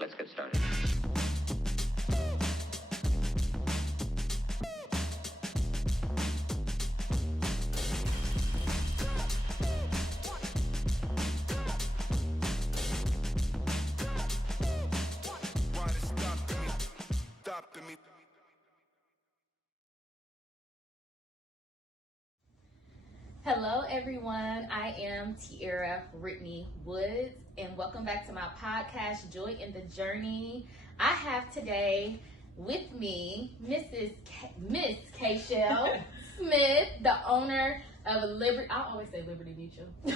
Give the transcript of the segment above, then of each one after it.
Let's get started. Hello everyone, I am Tiara Brittany Woods and welcome back to my podcast, Joy in the Journey. I have today with me Miss Kachell Smith, the owner of Liberty, I always say Liberty Mutual, but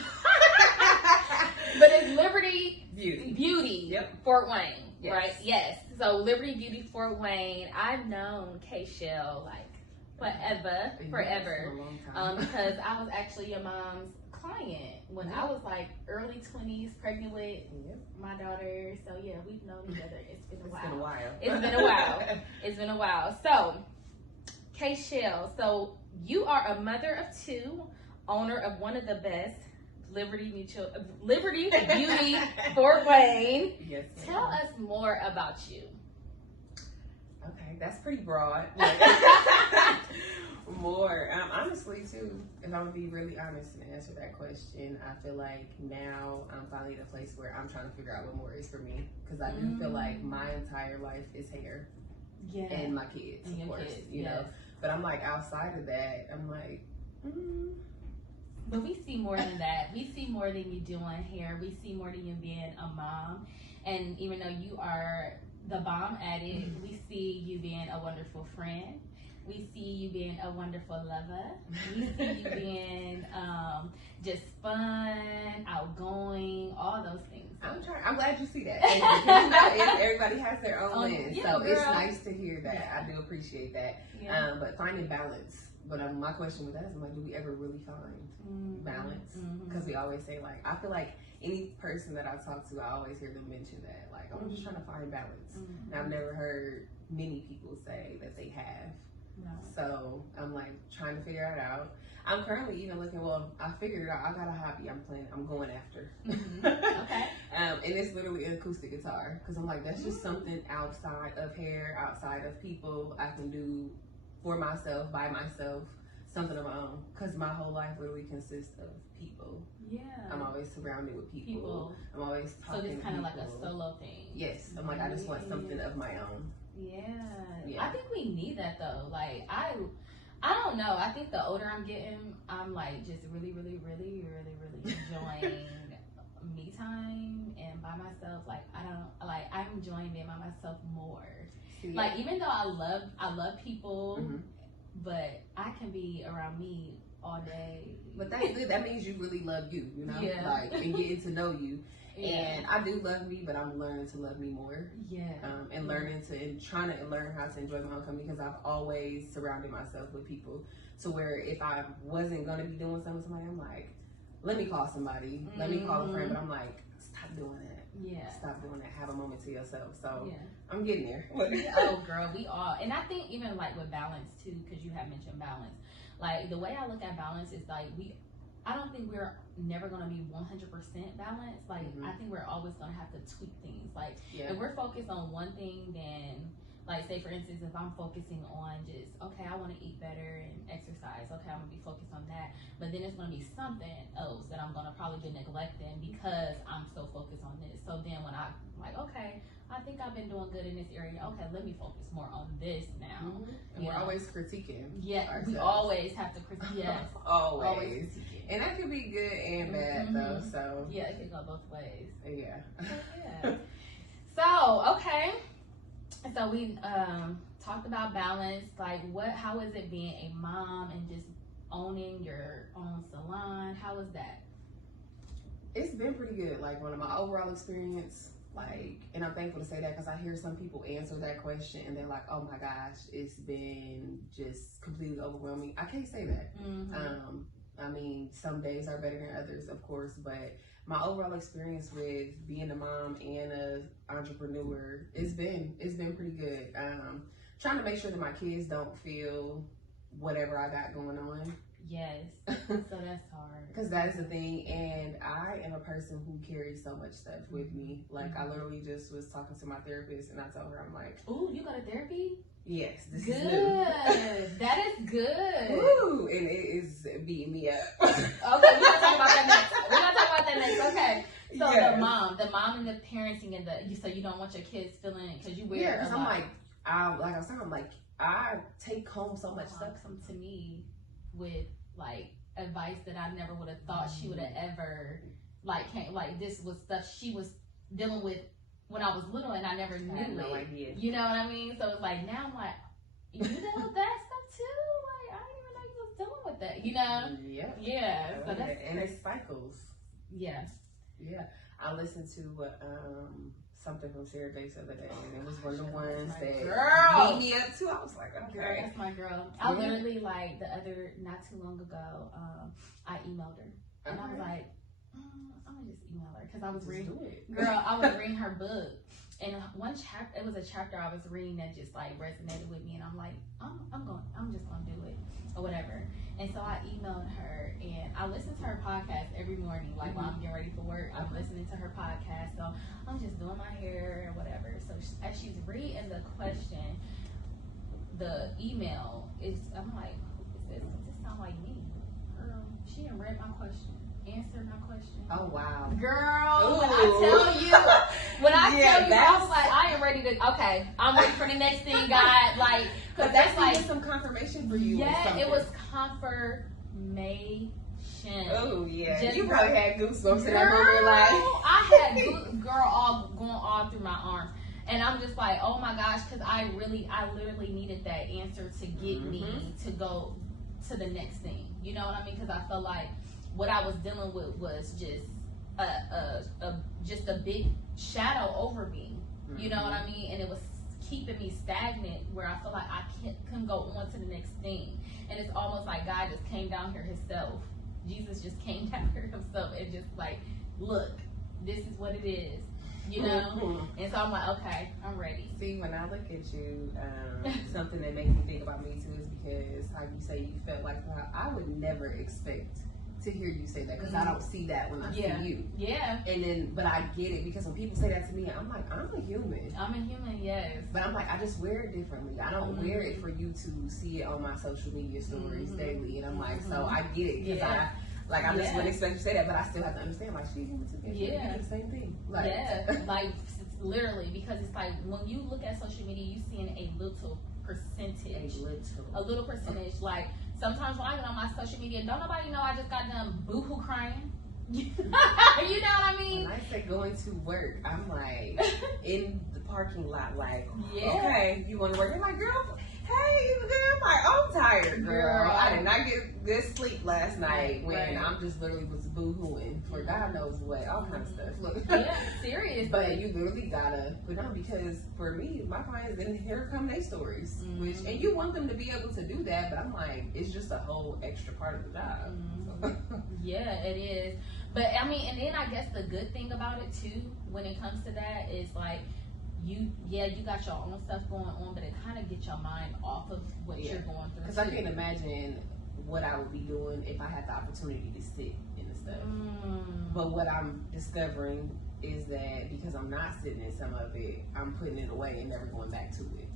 it's Liberty Beauty Yep. Fort Wayne, Yes. right? Yes, so Liberty Beauty Fort Wayne. I've known Kachell like forever, A long time. because I was actually your mom's client when I was like early 20s, pregnant with my daughter. So yeah, we've known each other. It's been a while. It's been a while. It's been a while. So, Kachell, so you are a mother of two, owner of one of the best, Liberty Beauty Fort Wayne. Yes. Tell us more about you. Okay, that's pretty broad. More. Honestly, too, if I'm gonna be really honest and answer that question, I feel like now I'm finally at a place where I'm trying to figure out what more is for me. Because I do feel like my entire life is hair and my kids, And of your course, kids, you know. But I'm like, outside of that, I'm like, But we see more than that. We see more than you doing hair. We see more than you being a mom. And even though you are the bomb at it, we see you being a wonderful friend. We see you being a wonderful lover. We see you being just fun, outgoing, all those things. I'm glad you see that. Because everybody has their own lens. Yeah, So it's girl. nice to hear that. Yeah. I do appreciate that. Yeah. But finding balance. But my question with that is, I'm like, do we ever really find balance? Because we always say, like, I feel like any person that I talk to, I always hear them mention that. Like, I'm just trying to find balance. And I've never heard many people say that they have. No. So I'm like trying to figure it out. I'm currently even looking, well, I figured it out. I got a hobby I'm going after. Okay. And it's literally an acoustic guitar. Because I'm like, that's just something outside of hair, outside of people I can do for myself, by myself, something of my own. Because my whole life really consists of people. Yeah. I'm always surrounded with people. I'm always talking So to it's kind of like people. a solo thing. Yes. I'm like, I just want something of my own. Yeah. I think we need that though. Like I don't know. I think the older I'm getting, I'm like just really enjoying me time and by myself. Like I'm enjoying being by myself more. Like even though I love people, but I can be around me all day. But that's good. That means you really love you, you know? Yeah. Like, and getting to know you. Yeah. And I do love me, but I'm learning to love me more. Yeah. And trying to learn how to enjoy my own company, because I've always surrounded myself with people to where if I wasn't going to be doing something with somebody, I'm like, let me call somebody, let me call a friend, but I'm like, stop doing that. Yeah. Stop doing that. Have a moment to yourself. So Yeah. I'm getting there. Oh girl, we all. And I think even like with balance too, because you have mentioned balance. Like the way I look at balance is like I don't think we're never gonna be 100% balanced. Like I think we're always gonna have to tweak things. Like if we're focused on one thing, then like say for instance, if I'm focusing on just I want to eat better and exercise. Okay, I'm gonna be focused on that. But then it's gonna be something else that I'm gonna probably be neglecting because I'm so focused on this. So then when I'm like, okay, I think I've been doing good in this area. Okay, let me focus more on this now. And we're always critiquing. Yeah, ourselves. we always have to critique. Yes, always. critiquing. And that could be good and bad though. So Yeah, it can go both ways. yeah. Yeah. So okay, so we talked about balance. Like, how is it being a mom and just owning your own salon? How is that? It's been pretty good. Like, one of my overall experience, like, and I'm thankful to say that because I hear some people answer that question and they're like, oh my gosh, it's been just completely overwhelming. I can't say that. I mean, some days are better than others, of course, but my overall experience with being a mom and an entrepreneur, it's been pretty good. Trying to make sure that my kids don't feel whatever I got going on. Yes. So that's hard. Because that is the thing, and I am a person who carries so much stuff with me. Like, I literally just was talking to my therapist, and I told her, I'm like, "Ooh, you go to therapy?" Yes, this good. is new. That is good. Woo! And it is beating me up. Okay, we're gonna talk about that next. Okay. So yes. the mom and the parenting and so you don't want your kids feeling it because you wear. Yeah, because I'm like I was saying, I'm like, I take home so much stuff. Come to me with like advice that I never would have thought she would have ever this was stuff she was dealing with when I was little and I never knew it. No idea. You know what I mean? So it's like now I'm like, you deal with that stuff too? Like I didn't even know you was dealing with that. You know? Yep. Yeah. So that's, and it cycles. Yeah. Yeah. I listened to something from Sarah Bates the other day, and it was one of the ones that beat me up too. I was like, okay, girl, that's my girl. I literally not too long ago, I emailed her, and I was like, I'm gonna just email her because I was reading her book, and it was a chapter I was reading that just like resonated with me, and I'm like, I'm just gonna do it or whatever. And so I emailed her, and I listen to her podcast every morning, like while I'm getting ready for work. I'm listening to her podcast, so I'm just doing my hair or whatever. So as she's reading the question, the email I'm like, who is this? Does this sound like me? Girl, she didn't read my question, answered my question. Oh wow, girl! When I tell you, I was like, I am ready to. Okay, I'm ready for the next thing, God. Like, but that's like some confirmation for you. Yeah, it was confirmation. Oh yeah, just you probably had goosebumps in that moment. Like I had all going all through my arms, and I'm just like, oh my gosh, because I literally needed that answer to get me to go to the next thing. You know what I mean? Because I felt like what I was dealing with was just a big shadow over me. You know what I mean? And it was keeping me stagnant where I feel like I couldn't go on to the next thing. And it's almost like God just came down here himself. Jesus just came down here himself and just like, look, this is what it is. You know? And so I'm like, okay, I'm ready. See, when I look at you, something that makes me think about me too is because how you say you felt like I would never expect to hear you say that because I don't see that when I see you. Yeah. And then, but I get it because when people say that to me, I'm like, I'm a human. I'm a human, yes. But I'm like, I just wear it differently. I don't wear it for you to see it on my social media stories daily. And I'm like, so I get it because I just wouldn't expect you to say that, but I still have to understand, like, she's human too. Yeah. You do the same thing. Like, like literally, because it's like when you look at social media, you seeing a little percentage. A little percentage. Like sometimes when I get on my social media, don't nobody know I just got done boohoo crying. You know what I mean? When I say going to work, I'm like in the parking lot, like, okay, you want to work? They're like, girl, hey, I'm like, I'm tired, girl. I did not get good sleep last night when I'm just literally was boo-hooing for God knows what, all kind of stuff. Look, serious. But you literally gotta put on because for me, my clients, then here come their stories, and you want them to be able to do that, but I'm like, it's just a whole extra part of the job. Yeah, it is. But I mean, and then I guess the good thing about it too, when it comes to that, is like you got your own stuff going on, but it kind of gets your mind off of what you're going through. Because I can't imagine what I would be doing if I had the opportunity to sit in the stuff. But what I'm discovering is that because I'm not sitting in some of it, I'm putting it away and never going back to it.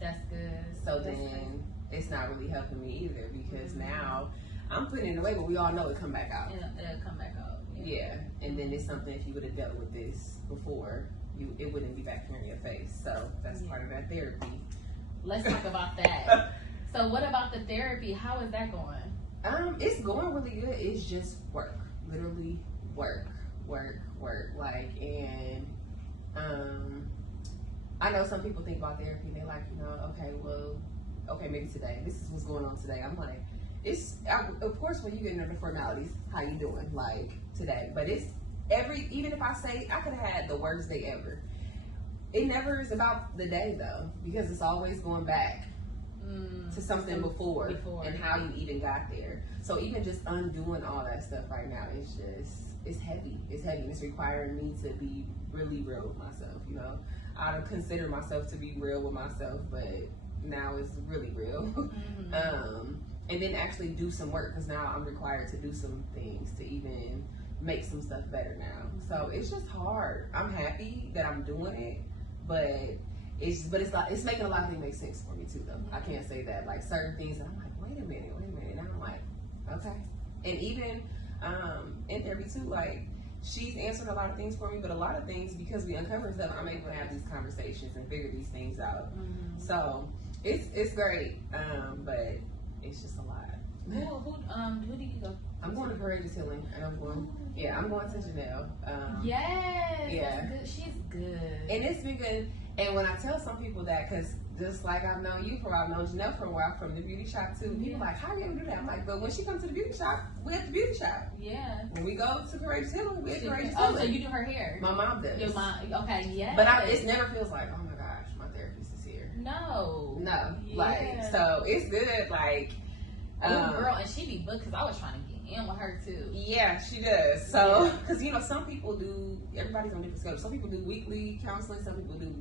That's good. So then it's not really helping me either because now I'm putting it away, but we all know it come back out. It'll come back out. Yeah, and then it's something if you would have dealt with this before, it wouldn't be back here in your face. So that's part of that therapy. Let's talk about that. So what about the therapy? How is that going? It's going really good. It's just work, literally work. Like, and I know some people think about therapy and they're like, okay, maybe today. This is what's going on today. I'm like, of course when you get into the formalities, how you doing, like today, but it's even if I say I could have had the worst day ever, it never is about the day though, because it's always going back to something before and how you even got there. So even just undoing all that stuff right now, it's heavy, and it's requiring me to be really real with myself. I consider myself to be real with myself, but now it's really real. and then actually do some work, because now I'm required to do some things to even make some stuff better now. So it's just hard. I'm happy that I'm doing it, but it's making a lot of things make sense for me too, though. I can't say that, like certain things that I'm like, wait a minute, and I'm like, okay. And even in therapy too, like she's answering a lot of things for me, but a lot of things, because we uncover stuff, I'm able to have these conversations and figure these things out. So it's great, but it's just a lot. Who do you go? I'm going to Courageous Healing, and I'm going to Janelle. Yes, yeah, that's good. She's good, and it's been good. And when I tell some people that, because just like I've known you for a while, I've known Janelle for a while from the beauty shop too. People like, how are you able to do that? I'm like, but when she comes to the beauty shop, we're at the beauty shop. Yeah. When we go to Courageous Healing, we're at Courageous Healing. Oh, so you do her hair? My mom does. Your mom? Okay, yeah. But it never feels like, oh my gosh, my therapist is here. No. No. Yeah. Like, so it's good. Like, girl, and she be booked, because I was trying to get in with her too. Yeah, she does. So, because some people do, everybody's on different schedules. Some people do weekly counseling, some people do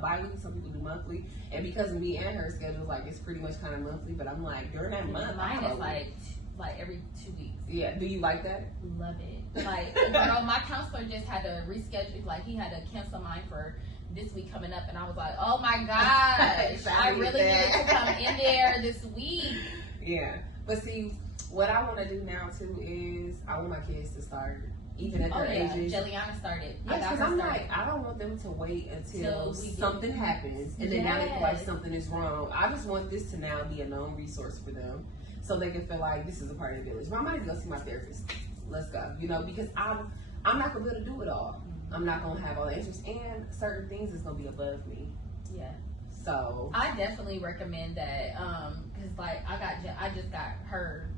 bi-weekly, some people do monthly. And because of me and her schedule, like it's pretty much kind of monthly. But I'm like, during that month, mine is like every 2 weeks. Yeah. Do you like that? Love it. Like, girl, my counselor just had to reschedule. Like, he had to cancel mine for this week coming up, and I was like, oh my gosh, I really needed to come in there this week. Yeah. But see, what I want to do now too is I want my kids to start, even at their ages. Jelliana started. Yes, because I'm like, I don't want them to wait until something happens and then now they feel like something is wrong. I just want this to now be a known resource for them, so they can feel like this is a part of the village. Well, I might go see my therapist. Let's go. Because I'm not gonna be able to do it all. I'm not gonna have all the answers, and certain things is gonna be above me. Yeah. So I definitely recommend that, because like I just got her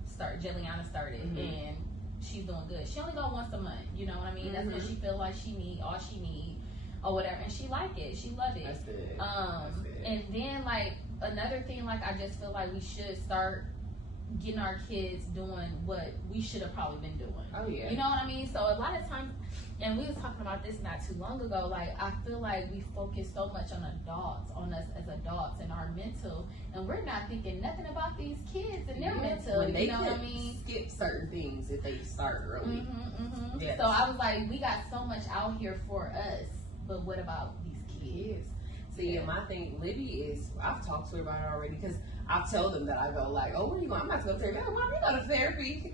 Jelliana started, and she's doing good. She only go once a month, you know what I mean? That's when she feel like she need all she need or whatever, and she like it, she love it. That's good. And then like another thing, like I just feel like we should start getting our kids doing what we should have probably been doing. Oh yeah. You know what I mean? So a lot of times, and we was talking about this not too long ago, like I feel like we focus so much on us as adults and our mental, and we're not thinking nothing about these kids and their mental. When they you know what I mean? Skip certain things if they start early. Yes. So I was like, we got so much out here for us, but what about these kids? See, and my thing, Libby is, I've talked to her about it already, because I'll tell them that I go like, oh, where you going? I'm about to go to therapy. Like, Mom, you go to therapy.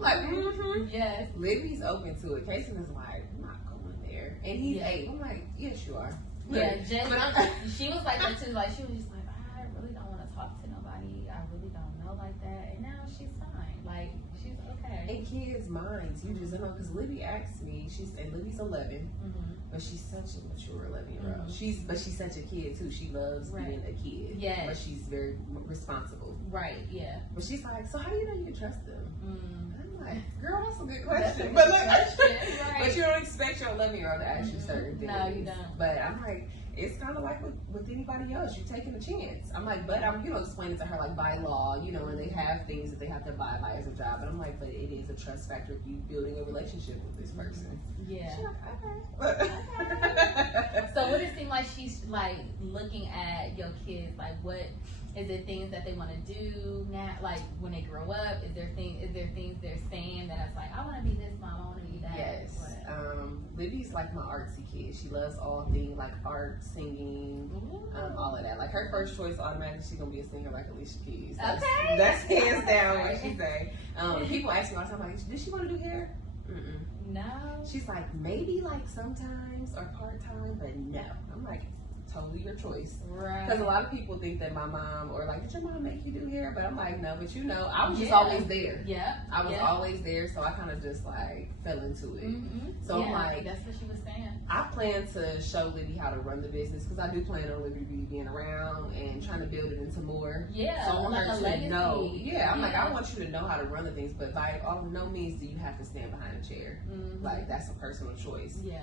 Like, yes. Libby's open to it. Kason is like, I'm not going there. And he's 8. I'm like, yes, you are. Yeah, she was like that too. Like, she was just like, I really don't want to talk to nobody. I really don't know like that. And now she's fine. Like, she's okay. And kids' minds, you just don't know, because Libby asked me, and Libby's 11. But she's such a mature 11-year-old. But she's such a kid too. She loves being a kid. Yeah. But she's very responsible. Right. Yeah. But she's like, so how do you know you can trust them? I'm like, girl, that's a good question. But you don't expect your 11-year-old to ask you certain things. No, you don't. But I'm like, it's kind of like with anybody else. You're taking a chance. I'm like, but I'm explaining to her like by law, and they have things that they have to abide by as a job. But I'm like, but it is a trust factor if you building a relationship with this person. Yeah. She's like, okay. So what does it seem like she's like looking at your kids? Like, what is it? Things that they want to do now? Like when they grow up, is there things they're saying that it's like, I want to be this mom, I want to be that? Yes. Libby's like my artsy kid. She loves all things like art, singing, all of that. Like her first choice automatically, she's gonna be a singer like Alicia Keys. That's hands down what she say. People ask me all the time, like, does she want to do hair? No. She's like, maybe like sometimes or part-time, but no. I'm like, totally your choice. Right. Because a lot of people think that my mom, or like, did your mom make you do hair? But I'm like, no, but I was just always there. Yeah. I was always there, so I kind of just like fell into it. So I'm like, that's what she was saying. I plan to show Libby how to run the business, because I do plan on Libby being around and trying to build it into more. Yeah. So I want her to legacy. know. Yeah, I'm like, I want you to know how to run the things, but by no means do you have to stand behind a chair. Like, that's a personal choice. Yeah.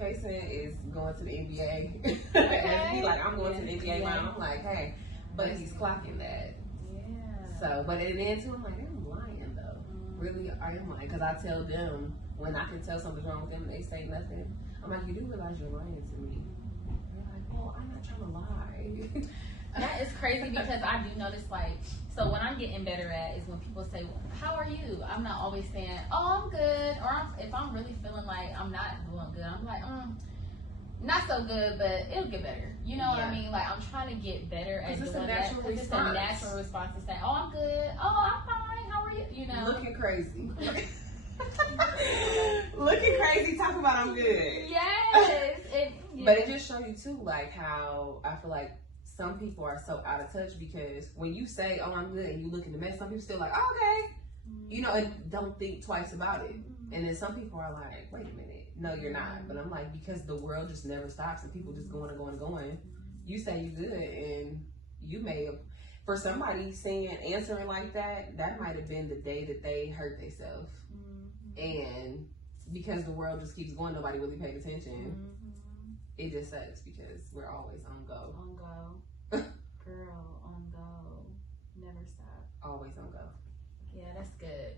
Kason is going to the NBA. And he's like, I'm going to the NBA round. I'm like, hey, but he's clocking that. Yeah. So, but at the end too, I'm like, I'm lying though. Really, I am lying, because I tell them when I can tell something's wrong with them and they say nothing. I'm like, you do realize you're lying to me? They're like, oh, I'm not trying to lie. That is crazy because I do notice, like, so what I'm getting better at is when people say, how are you? I'm not always saying, oh, I'm good. Or if I'm really feeling like I'm not doing good, I'm like, not so good, but it'll get better. You know what I mean? Like, I'm trying to get better at doing that. Because it's a natural response to say, oh, I'm good. Oh, I'm fine. How are you? You know? Looking crazy. Looking crazy, talking about I'm good. Yes. But it just shows you, too, like, how I feel like some people are so out of touch because when you say, oh, I'm good, and you look in the mess, some people still like, oh, okay. You know, and don't think twice about it. And then some people are like, wait a minute. No, you're not. But I'm like, because the world just never stops and people just going and going and going. You say you good, and you may have, for somebody answering like that, that might have been the day that they hurt themselves. And because the world just keeps going, nobody really paid attention. It just sucks because we're always on go. On go. Girl, on go. Never stop. Always on go. Yeah, that's good.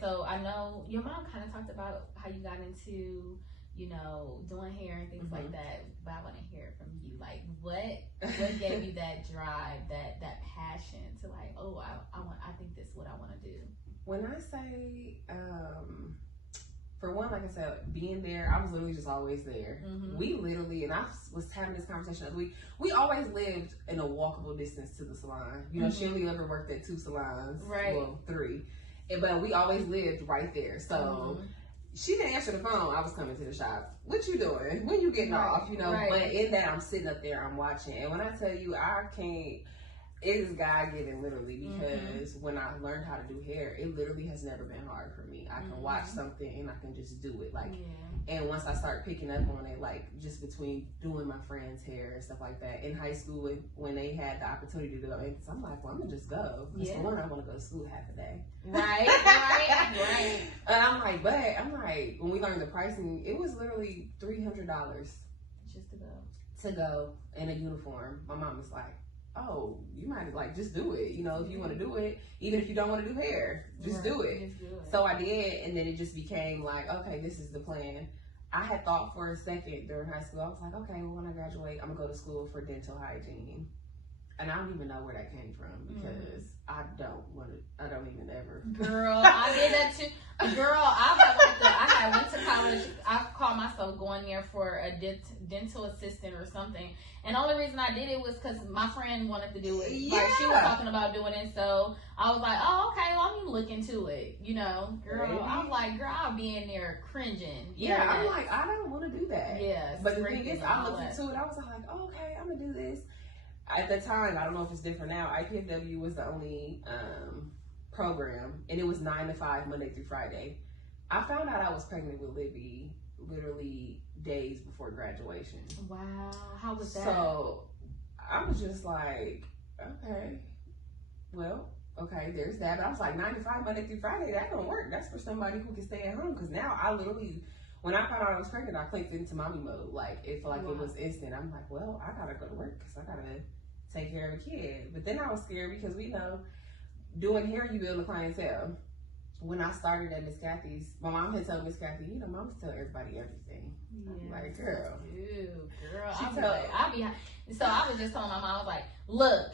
So I know your mom kind of talked about how you got into, you know, doing hair and things like that, but I want to hear it from you. Like, what gave you that drive, that passion to like, oh, I think this is what I want to do? When I say, for one, like I said, being there, I was literally just always there. We literally, and I was having this conversation the other week, we always lived in a walkable distance to the salon. You know, she only ever worked at 2 salons, well, 3. But we always lived right there. So she didn't answer the phone. I was coming to the shop. What you doing? When you getting off? You know, but in that, I'm sitting up there, I'm watching. And when I tell you, I can't, it is God-given, literally, because when I learned how to do hair, it literally has never been hard for me. I can watch something and I can just do it. Like, and once I start picking up on it, like, just between doing my friends' hair and stuff like that, in high school, when they had the opportunity to go, and so I'm like, well, I'm going to just go. Because for one, I want to go to school half a day. Right. And I'm like, when we learned the pricing, it was literally $300 just to go in a uniform. My mom was like, oh, you might like just do it. You know, if you want to do it, even if you don't want to do hair, just do it. So I did, and then it just became like, okay, this is the plan. I had thought for a second during high school, I was like, okay, well, when I graduate, I'm gonna go to school for dental hygiene. And I don't even know where that came from because I don't even ever. Girl, I did that too. Girl, I went to college. I called myself going there for a dental assistant or something. And the only reason I did it was because my friend wanted to do it. Like, she was talking about doing it. So I was like, oh, okay, well, I'm going to look into it. You know, girl, I'm like, girl, I'll be in there cringing. Yeah, I'm like, I don't want to do that. Yeah. But the thing is, I looked into it. I was like, oh, okay, I'm going to do this. At the time, I don't know if it's different now, IPFW was the only program, and it was 9 to 5, Monday through Friday. I found out I was pregnant with Libby literally days before graduation. Wow, how was that? So I was just like, okay, well, okay, there's that. But I was like, 9 to 5, Monday through Friday, that don't work. That's for somebody who can stay at home. Because now I literally, when I found out I was pregnant, I clicked into mommy mode. Like, it felt like it was instant. I'm like, well, I gotta go to work because I gotta take care of a kid. But then I was scared because we know doing hair, you build a clientele. When I started at Miss Kathy's, my mom had told Miss Kathy, you know, moms tell everybody everything. I'm like, girl. Girl. So I was just telling my mom, I was like, look,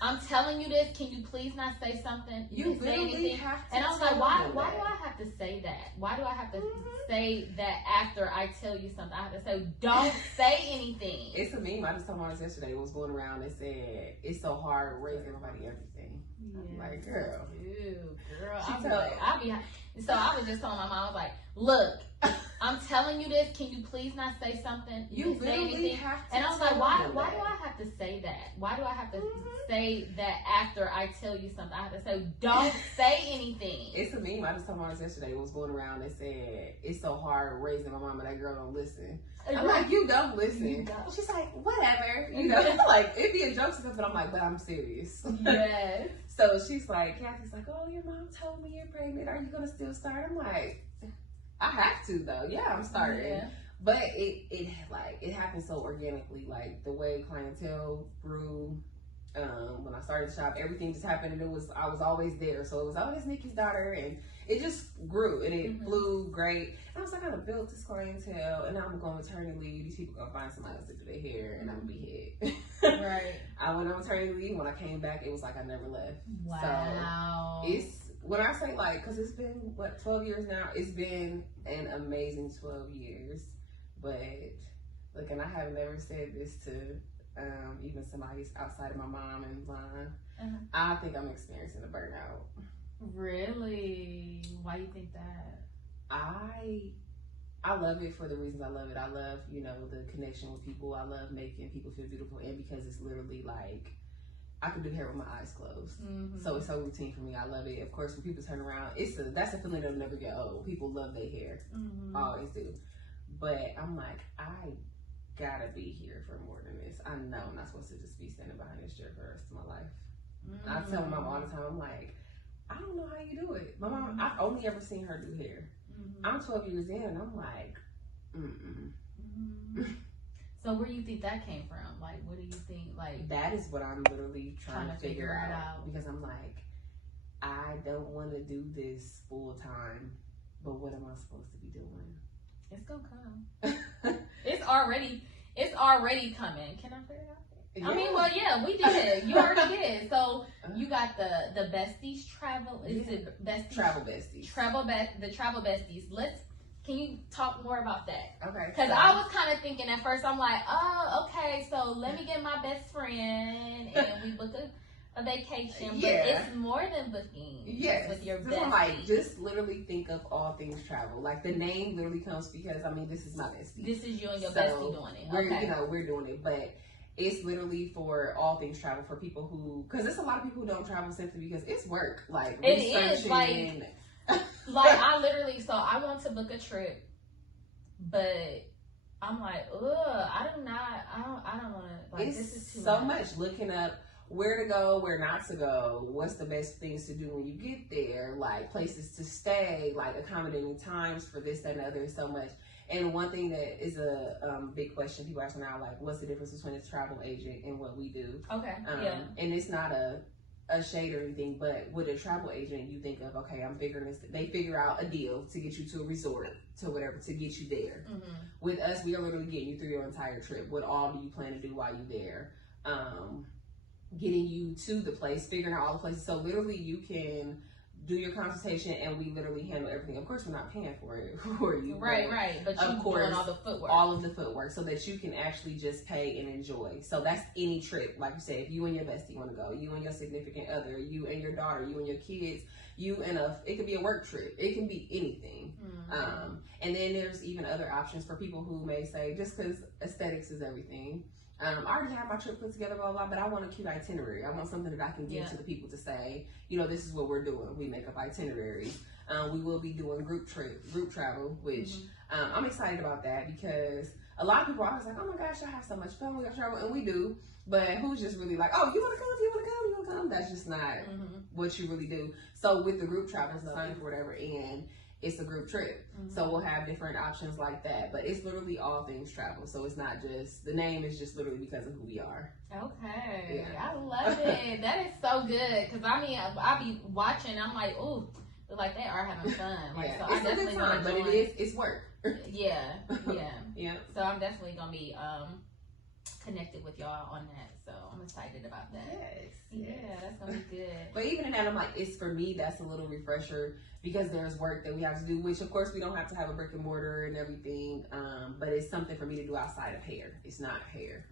I'm telling you this. Can you please not say something? You didn't say anything. And I was like, why do I have to say that? Why do I have to say that after I tell you something? I have to say, don't say anything. It's a meme. I just told my mom yesterday. It was going around and said, it's so hard to raise everybody everything. I'm like, girl. Girl. So I was just telling my mom, I was like, look, I'm telling you this. Can you please not say something? You didn't say anything. And I was like, why do I have to say that? Why do I have to say that after I tell you something? I have to say, don't say anything. It's a meme. I just told my mom yesterday. It was going around and said, it's so hard raising my mom, and that girl don't listen. I'm like, you don't listen. You don't. She's like, whatever. You know, like, it'd be a joke and stuff, but I'm like, but I'm serious. Yes. So she's like, Kathy's like, oh, your mom told me you're pregnant. Are you going to still start? I'm like, I have to, though. Yeah, I'm starting. Yeah. But it happened so organically. Like, the way clientele grew, When I started the shop, everything just happened, and I was always there. So it was, oh, that's Nikki's daughter, and it just grew, and it flew great. And I was like, I gotta build this clientele, and now I'm going on maternity leave. These people gonna find somebody else to do their hair, and I'm gonna be head. Right. I went on maternity leave. When I came back, it was like I never left. Wow. So it's, when I say like, because it's been, what, 12 years now? It's been an amazing 12 years. But, look, and I have never said this to even somebody outside of my mom and line. I think I'm experiencing a burnout. Really? Why do you think that? I love it for the reasons I love it. I love, you know, the connection with people. I love making people feel beautiful, and because it's literally like, I can do hair with my eyes closed. So it's so routine for me. I love it. Of course, when people turn around, that's a feeling that'll never get old. People love their hair. Always do. But I'm like, I gotta be here for more than this. I know I'm not supposed to just be standing behind this chair for the rest of my life. I tell my mom all the time, I'm like, I don't know how you do it. My mom, I've only ever seen her do hair. I'm 12 years in, and I'm like, So where do you think that came from? Like, what do you think? Like, that is what I'm literally trying to figure out. Because I'm like, I don't want to do this full time, but what am I supposed to be doing? It's gonna come. It's already coming. Can I figure it out? Yeah. I mean, well, yeah, we did. You already did. So you got the besties travel. Is it besties? Travel besties. The travel besties. Can you talk more about that? Okay. Because I was kind of thinking at first, I'm like, oh, okay, so let me get my best friend and we book a vacation. But it's more than booking. Yes. With your bestie. Like, just literally think of all things travel. Like, the name literally comes because, I mean, this is my bestie. This is you and your bestie doing it. We're doing it. But it's literally for all things travel, for people who, because there's a lot of people who don't travel simply because it's work. Like, it is. Like, I literally, so I want to book a trip, but I'm like, I don't want to, like, this is too so much looking up where to go, where not to go, what's the best things to do when you get there, like places to stay, like accommodating times for this, that, and the other, so much. And one thing that is a big question people ask now, like, what's the difference between a travel agent and what we do? Okay, And it's not a shade or anything, but with a travel agent, you think of, okay, I'm figuring this. They figure out a deal to get you to a resort, to whatever, to get you there. With us, we are literally getting you through your entire trip. What all do you plan to do while you're there? Getting you to the place, figuring out all the places. So literally, you can do your consultation, and we literally handle everything. Of course, we're not paying for it for you. Right. But you doing all the footwork. So that you can actually just pay and enjoy. So that's any trip. Like you said, if you and your bestie want to go, you and your significant other, you and your daughter, you and your kids, it could be a work trip. It can be anything. And then there's even other options for people who may say, just because aesthetics is everything. I already have my trip put together, blah, blah, but I want a cute itinerary. I want something that I can give to the people to say, you know, this is what we're doing. We make up itineraries. We will be doing group travel, which I'm excited about that because a lot of people are always like, oh my gosh, I have so much fun. We got to travel, and we do. But who's just really like, oh, you want to come? You want to come? You want to come? That's just not what you really do. So with the group travel, sign for whatever, and it's a group trip. So we'll have different options like that. But it's literally all things travel. So it's not just, the name is just literally because of who we are. Okay. Yeah. I love it. That is so good. Because I mean, I be watching, I'm like, ooh, like they are having fun. Like, so it's I definitely want to join. But it's work. Yeah. So I'm definitely going to be connected with y'all on that. So I'm excited about that. Yeah, that's going to be good. But even in that, I'm like, it's for me, that's a little refresher because there's work that we have to do, which of course we don't have to have a brick and mortar and everything. But it's something for me to do outside of hair. It's not hair.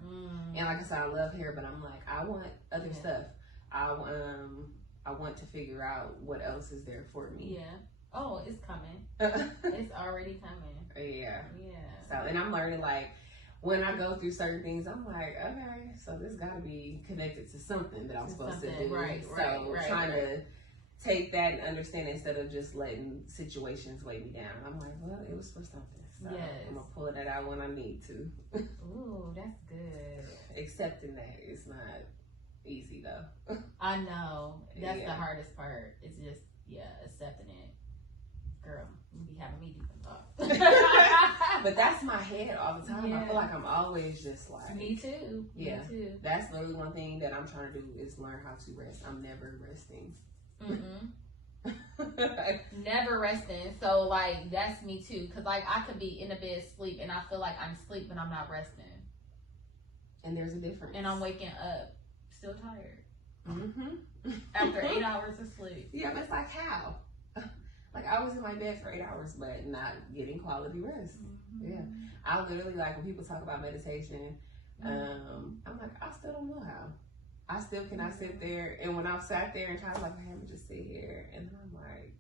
And like I said, I love hair, but I'm like, I want other stuff. I want to figure out what else is there for me. Yeah. Oh, it's coming. It's already coming. Yeah. So, and I'm learning, like, when I go through certain things, I'm like, okay, so this got to be connected to something that I'm supposed to do. Right. Trying to take that and understand instead of just letting situations weigh me down. I'm like, well, it was for something. So I'm going to pull that out when I need to. Ooh, that's good. Accepting that is not easy, though. I know. That's the hardest part. It's just, accepting it. Girl, you be having me deep in thought. But that's my head all the time. Yeah. I feel like I'm always just like. Me too. Yeah. Me too. That's literally one thing that I'm trying to do is learn how to rest. I'm never resting. Never resting. So like that's me too. Cause like I could be in the bed sleep and I feel like I'm asleep, but I'm not resting. And there's a difference. And I'm waking up still tired. After 8 hours of sleep. Yeah, but it's like how? Like I was in my bed for 8 hours, but not getting quality rest. Yeah, I literally like when people talk about meditation. I'm like, I still don't know how. I still cannot sit there. And when I've sat there and tried, like, I have to just sit here, and then I'm like,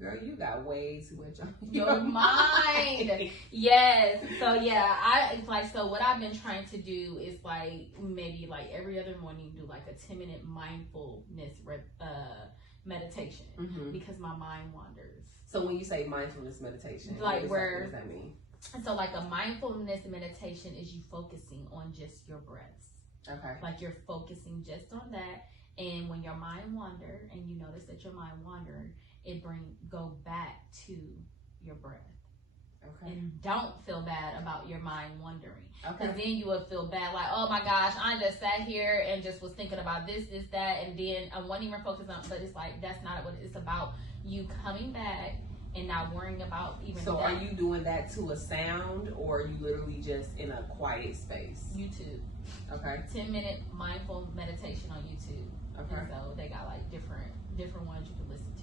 girl, you got way too much on your mind. Yes. So yeah, so what I've been trying to do is like maybe like every other morning do like a 10-minute mindfulness meditation because my mind wanders. So when you say mindfulness meditation, like what does that mean? So like a mindfulness meditation is you focusing on just your breaths. Okay. Like you're focusing just on that, and when your mind wander and you notice that your mind wandered, go back to your breath. Okay. And don't feel bad about your mind wandering. Okay. Because then you would feel bad, like, oh my gosh, I just sat here and just was thinking about this, that, and then I wasn't even focused on. But it's like that's not what it's about. You coming back and not worrying about even. So that. Are you doing that to a sound, or are you literally just in a quiet space? YouTube. Okay. 10-minute mindful meditation on YouTube. Okay. And so they got like different ones you can listen to.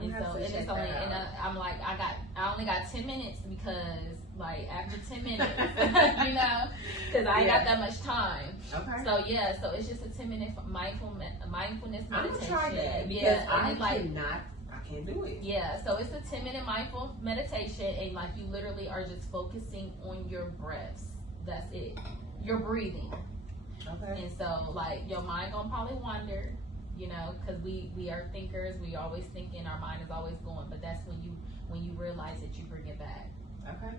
And so it's only, and I'm like, I only got 10 minutes because like after 10 minutes, you know, because I ain't got that much time. Okay. So yeah, so it's just a 10-minute mindfulness meditation. I'm gonna try that because yeah, I can't do it. Yeah, so it's a 10-minute mindful meditation, and like you literally are just focusing on your breaths. That's it. You're breathing. Okay. And so like your mind gonna probably wander. You know, because we are thinkers. We always thinking. Our mind is always going. But that's when you realize that you bring it back. Okay.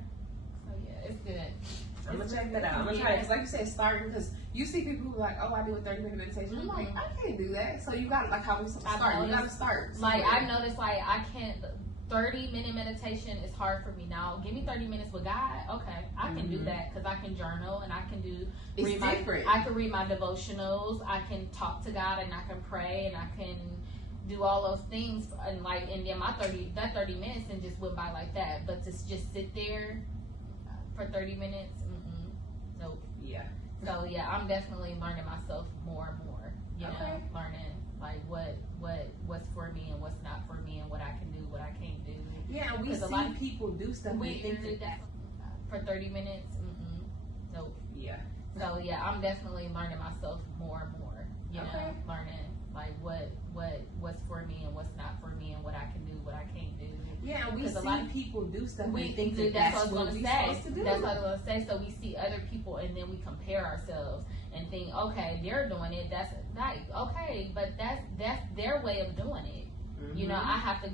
So yeah, it's good. I'm gonna check that out. I'm gonna try it because, like you said, starting because you see people who are like, oh, I do a 30-minute meditation. I'm like, I can't do that. So you got like how we start. You got to start. Like I noticed, like I can't. 30-minute meditation is hard for me now. Give me 30 minutes with God. Okay, I can do that because I can journal and I can I can read my devotionals. I can talk to God and I can pray and I can do all those things. And like, and then my 30 minutes and just went by like that. But to just sit there for 30 minutes, nope. Yeah. So yeah, I'm definitely learning myself more and more. You know, learning like what's for me and what's not for me and what I can do, what I can't do. Yeah, we see a lot of people do stuff. We think that for 30 minutes. Nope. Yeah. So yeah, I'm definitely learning myself more and more. You know, learning like what's for me and what's not for me and what I can do, what I can't do. Yeah, we see a lot of people do stuff. We think that's what I was going to say. That's what I was going to say. So we see other people and then we compare ourselves and think, okay, they're doing it. That's not okay, but that's their way of doing it. You know, I have to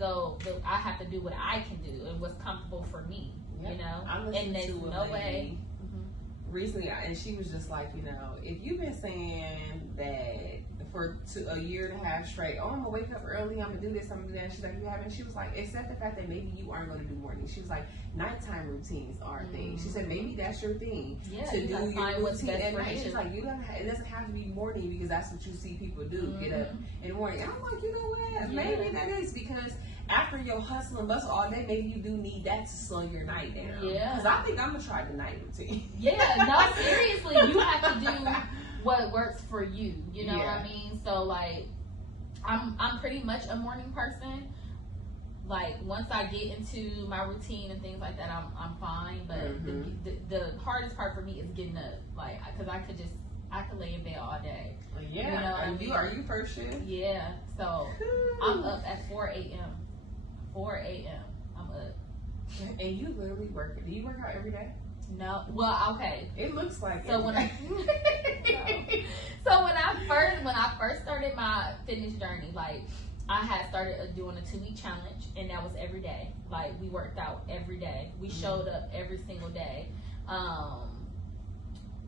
do what I can do and what's comfortable for me. Yep. You know, and there's no way. Recently, and she was just like, you know, if you've been saying that for a year and a half straight, oh, I'm gonna wake up early, I'm gonna do this, I'm gonna do that. She's like, you haven't. She was like, except the fact that maybe you aren't gonna do mornings. She was like, nighttime routines are a thing. She said maybe that's your thing to do your routine at night. She's like, it doesn't have to be morning because that's what you see people do. Get up in the morning. And I'm like, you know what? Maybe that is because after your hustle and bustle all day, maybe you do need that to slow your night down. Yeah. Because I think I'm gonna try the night routine. Yeah. No, seriously, you have to do what works for you. You know what I mean? So like, I'm pretty much a morning person. Like once I get into my routine and things like that, I'm fine. But the hardest part for me is getting up. Like, because I could lay in bed all day. Yeah. You know are you first shift? Yeah. So I'm up at 4 a.m. 4 a.m. I'm up. And you literally work. Do you work out every day? No. Well, okay. It looks like so when so when I first started my fitness journey, like I had started doing a 2-week challenge, and that was every day. Like we worked out every day. We showed up every single day.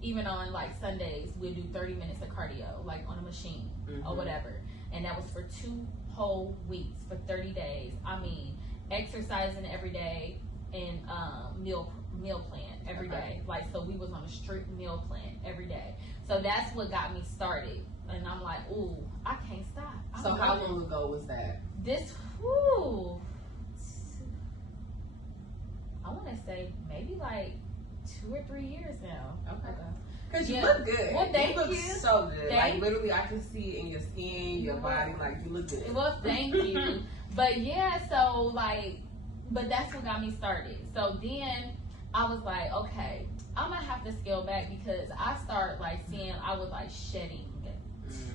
Even on like Sundays, we'd do 30 minutes of cardio, like on a machine or whatever. And that was for 2 whole weeks, for 30 days. I mean, exercising every day, and meal plan every day. Like, so we was on a strict meal plan every day. So that's what got me started. And I'm like, ooh, I can't stop. So how long ago was that? This, I want to say maybe like 2 or 3 years now. Okay. Because you look good. Well, thank you. Look you. so good. Like, literally, I can see it in your skin, your body. Like, you look good. Well, thank you. But yeah, so like, but that's what got me started. So then I was like, okay, I'm going to have to scale back because I start like seeing I was like shedding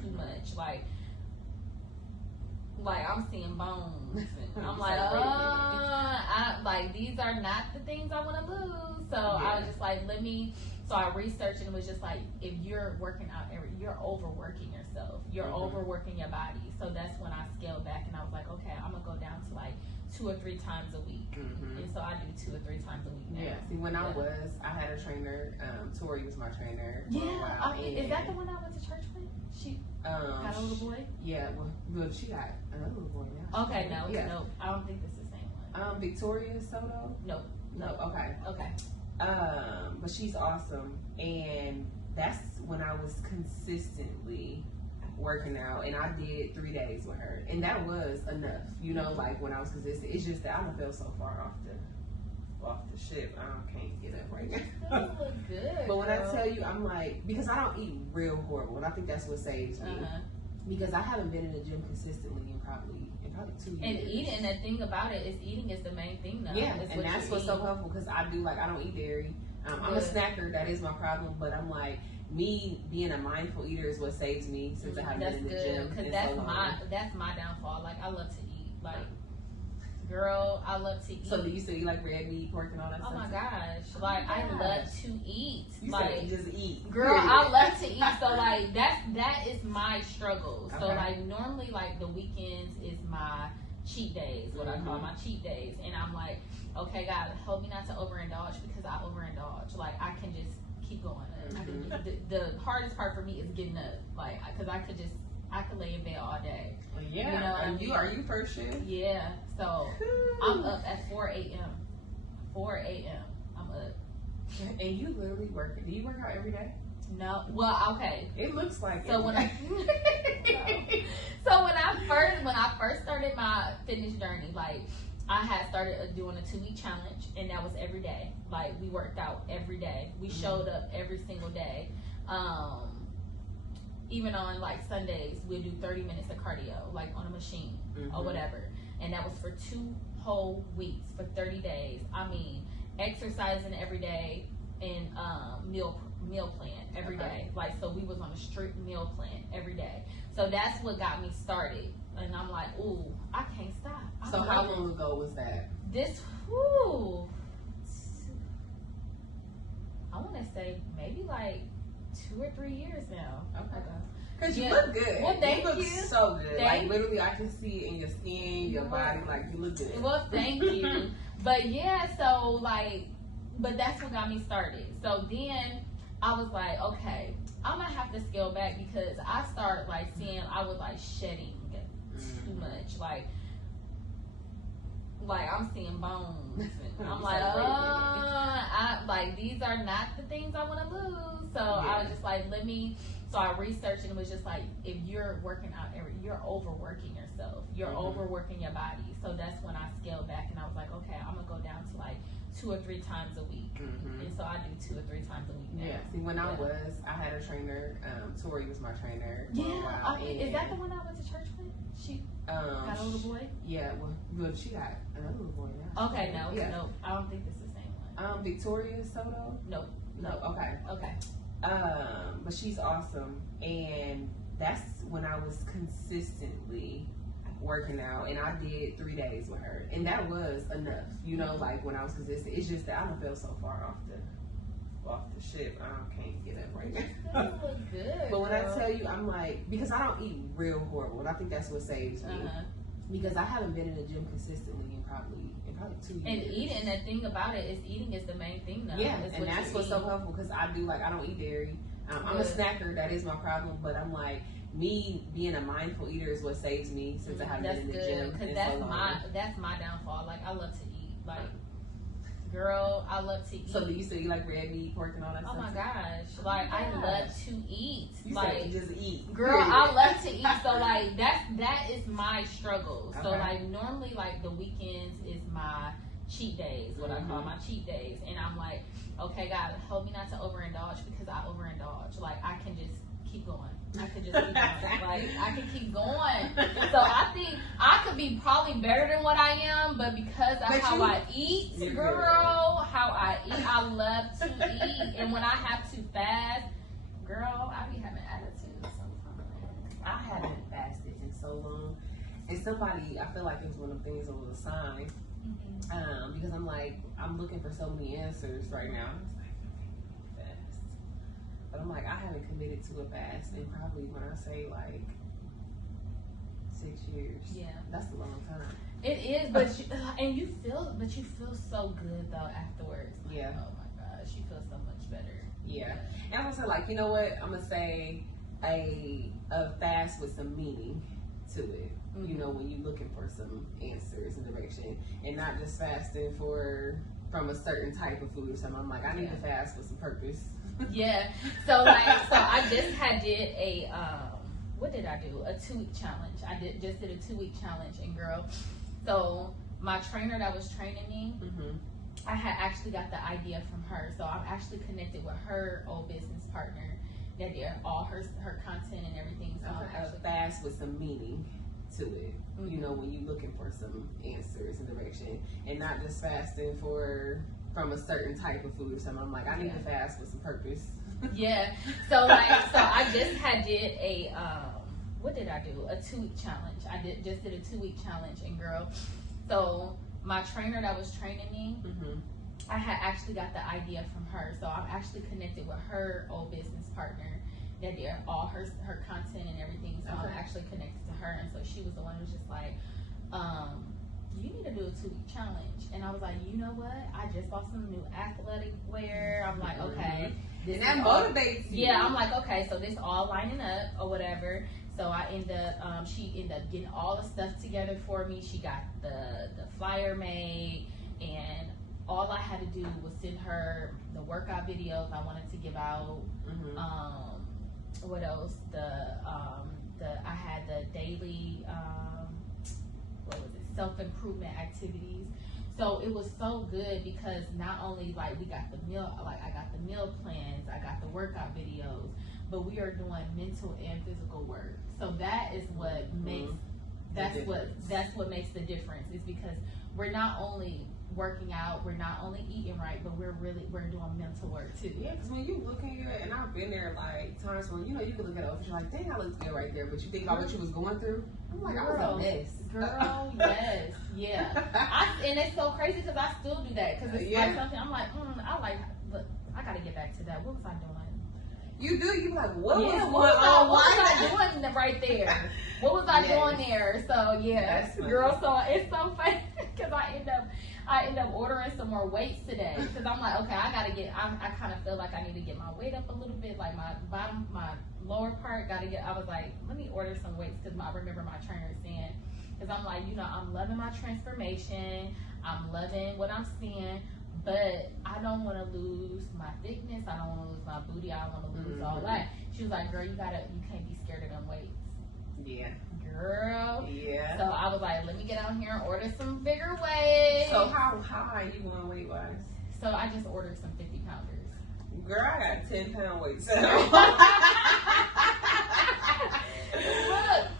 too much. Like I'm seeing bones. And I'm like, like these are not the things I want to lose. So I was just like, so I researched and it was just like, if you're working out you're overworking yourself. You're overworking your body. So that's when I scaled back and I was like, okay, I'm going to go down to like 2 or 3 times a week. And so I do 2 or 3 times a week now. Yeah. See, when I had a trainer, Tori was my trainer. Yeah. Is that the one I went to church with? She got a little boy? Yeah. Well, she got another little boy now. Okay, no. I don't think it's the same one. Victoria Soto? No. Okay. But she's awesome, and that's when I was consistently working out, and I did 3 days with her, and that was enough, you know, like when I was consistent. It's just that I don't feel so far off the ship. I can't get up right now. You look good. But when I tell you, I'm like, because I don't eat real horrible, and I think that's what saves me. Because I haven't been in the gym consistently in probably 2 years. And eating, the thing about it is eating is the main thing now. Yeah, and that's what's so helpful because I don't eat dairy. I'm a snacker, that is my problem, but I'm like, me being a mindful eater is what saves me since I haven't been in the gym. Because that's my downfall. Like, I love to eat. Like, girl, I love to eat. So do you still eat like red meat, pork, and all that stuff? Oh my gosh. Like, I love to eat. You like, just eat. Girl, I love to eat. So like that is my struggle. So Okay. like normally like the weekends is my cheat days, what I call my cheat days. And I'm like, okay, God, help me not to overindulge because I overindulge. Like, I can just keep going. The hardest part for me is getting up. Like, because I could lay in bed all day. Well, yeah. You know, are you first shift? Yeah. So I'm up at 4 a.m. 4 a.m. I'm up. And you literally work. Do you work out every day? No. Well, okay. It looks like so when I first started my fitness journey, like I had started doing a 2-week challenge, and that was every day. Like, we worked out every day. We showed up every single day. Even on like Sundays, we'd do 30 minutes of cardio, like on a machine or whatever. And that was for 2 whole weeks, for 30 days. I mean, exercising every day and meal plan every day. Like, so we was on a strict meal plan every day. So that's what got me started. And I'm like, ooh, I can't stop. So how long ago was that? This, I want to say maybe like 2 or 3 years now. Okay. Because you look good. Well, thank you. Look so good. Like, literally, I can see it in your skin, your body. Like, you look good. Well, thank you. But yeah, so like, but that's what got me started. So then I was like, okay, I'm going to have to scale back because I start like seeing I was like shedding too much. Like I'm seeing bones. And I'm like, like these are not the things I want to lose. So I was just like, so I researched and it was just like, if you're working out you're overworking yourself. You're overworking your body. So that's when I scaled back and I was like, okay, I'm going to go down to like 2 or 3 times a week. And so I do 2 or 3 times a week now. Yeah. See, when I had a trainer. Tori was my trainer. Yeah. Is that the one I went to church with? She got a little boy? Yeah. Well, she got another little boy now. Okay. No. I don't think it's the same one. Victoria Soto? No. Okay. But she's awesome, and that's when I was consistently working out, and I did 3 days with her, and that was enough, you know, like when I was consistent. It's just that I don't feel so far off the ship. I can't get up right now. You look good. But when I tell you, I'm like, because I don't eat real horrible, and I think that's what saves me. Because I haven't been in the gym consistently in probably 2 years. And eating, the thing about it is eating is the main thing now. Yeah, and that's what's so helpful because I don't eat dairy. I'm a snacker, that is my problem, but I'm like, me being a mindful eater is what saves me since I haven't been in the gym. Because that's my downfall. Like, I love to eat. Like, Girl, I love to eat. So do you still eat like red meat, pork, and all that Oh stuff? my gosh. Like, I love to eat. You like, said just eat. Girl, I love to eat. So, like, that is my struggle. So, Okay. like, normally, like, the weekends is my cheat days, what I call my cheat days. And I'm like, okay, God, help me not to overindulge, because I overindulge. Like, I can just keep going. I could just keep going. Like, I could keep going. So I think I could be probably better than what I am, but because of how I eat, girl, how I eat, I love to eat. And when I have to fast, girl, I be having attitude sometimes. I haven't fasted in so long. And somebody, I feel like it's one of the things that was a sign. Because I'm like, I'm looking for so many answers right now. It's like, okay, fast. But I'm like, I haven't committed to a fast in probably, when I say like 6 years. Yeah. That's a long time. It is, but you feel so good though afterwards. Like, Yeah. oh my gosh, you feel so much better. Yeah. And I'm gonna say, like, you know what? I'm gonna say a fast with some meaning to it. You know, when you're looking for some answers and direction, and not just fasting from a certain type of food or something. I'm like, I need to fast with some purpose. Yeah. So I just did a what did I do? A 2-week challenge. I did a 2-week challenge, and girl, so my trainer that was training me, I had actually got the idea from her. So I'm actually connected with her old business partner that did all her content and everything. So A fast with some meaning to it. You know, when you're looking for some answers and direction, and not just fasting from a certain type of food or something. I'm like, I need to fast with some purpose. Yeah. So I just did a what did I do? A 2-week challenge. I did a 2-week challenge, and girl, so my trainer that was training me, I had actually got the idea from her. So I'm actually connected with her old business partner that did all her content and everything. So I'm actually connected to her, and so she was the one who was just like, you need to do a 2-week challenge. And I was like, you know what? I just bought some new athletic wear. I'm like, okay. And that motivates you. Yeah, I'm like, okay, so this all lining up or whatever. So I she ended up getting all the stuff together for me. She got the flyer made, and all I had to do was send her the workout videos I wanted to give out. What else? I had the daily self-improvement activities. So it was so good because not only like we got the meal, like I got the meal plans, I got the workout videos, but we are doing mental and physical work. So that is what makes that's what makes the difference, is because we're not only working out, we're not only eating right, but we're doing mental work too. Yeah, because when you look at it, and I've been there like times when, you know, you can look at it and you're like, dang, I look good right there, but you think about what you was going through. I'm like, I was a mess. Girl, yes, yeah. And it's so crazy because I still do that, because it's like something I'm like, I gotta get back to that. What was I doing? You do. You be like, what was I doing right there? What was I doing there? So girl. So it's so funny because I end up ordering some more weights today, because I'm like, okay, I kind of feel like I need to get my weight up a little bit, like my lower part gotta get. I was like, let me order some weights, because I remember my trainer saying, because I'm like, you know, I'm loving my transformation, I'm loving what I'm seeing, but I don't want to lose my thickness, I don't want to lose my booty, I don't want to lose all that. She was like, girl, you can't be scared of them weights. Yeah. Girl. Yeah. So I was like, let me get out here and order some bigger weights. So how high are you going weight wise? So I just ordered some 50-pounders. Girl, I got 10-pound weights.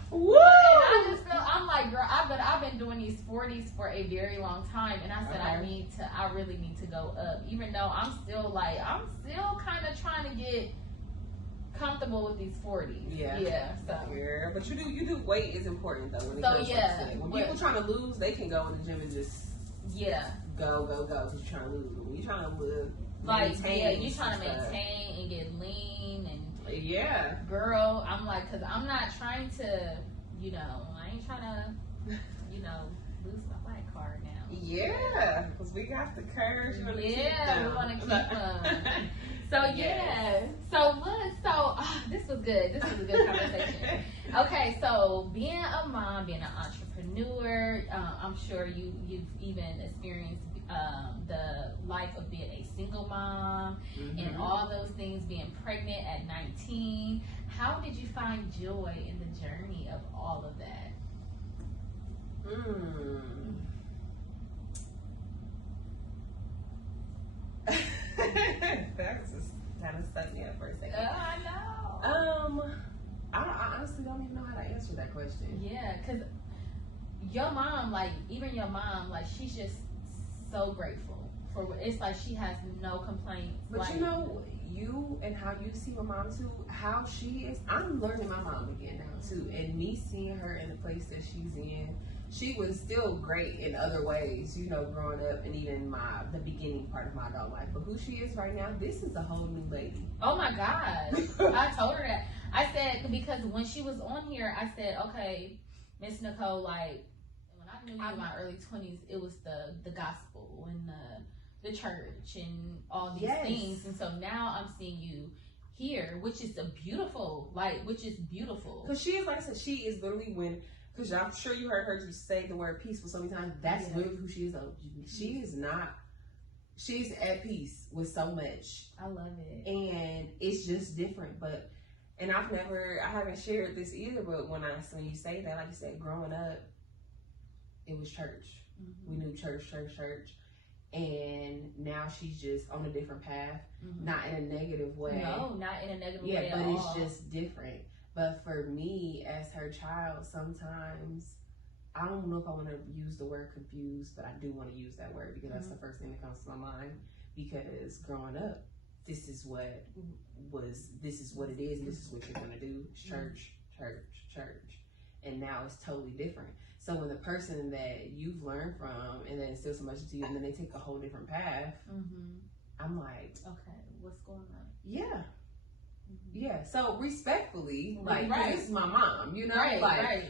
Woo! And I just feel, I'm like, girl, I've been doing these 40s for a very long time, and I said I really need to go up, even though I'm still kind of trying to get comfortable with these 40s. Yeah. So but you do weight is important though. When it comes to when people trying to lose, they can go in the gym and just go because you're trying to lose. When you're trying to live, you're trying to maintain and get lean and girl, I'm like, because I'm not trying to, I ain't trying to, lose my black card now. Yeah, because we got the curves. We want to keep them. So so look, this was good. This was a good conversation. Okay, so being a mom, being an entrepreneur, sure you've even experienced the life of being a single mom and all those things, being pregnant at 19. How did you find joy in the journey of all of that? That just kind of stuck me up for a second. I know. I honestly don't even know how to answer that question. Yeah, because your mom, like, even your mom, like, she's just so grateful for it's like she has no complaints. But like, you know, you and how you see my mom too, how she is, I'm learning my mom again now too. And me seeing her in the place that she's in, she was still great in other ways, you know, growing up and even the beginning part of my adult life. But who she is right now, this is a whole new lady. Oh my God. I told her that. I said, because when she was on here, I said, okay, Miss Nicole, like, when I knew you in my early 20s, it was the gospel and the church and all these things. And so now I'm seeing you here, which is beautiful. Because she is, like I said, she is literally because I'm sure you heard her just say the word peaceful so many times. That's literally who she is, though. She is not, she's at peace with so much. I love it. And it's just different. And I haven't shared this either, but when you say that, like you said, growing up, it was church. We knew church. And now she's just on a different path, not in a negative way. No, not in a negative way at all. Yeah, but it's just different. But for me, as her child, sometimes, I don't know if I want to use the word confused, but I do want to use that word because that's the first thing that comes to my mind. Because growing up, this is what it is, and this is what you're going to do. It's church. And now it's totally different. So when the person that you've learned from and then instills so much into you, and then they take a whole different path, I'm like, okay, what's going on? Yeah. Yeah, so respectfully, like, this is my mom, you know?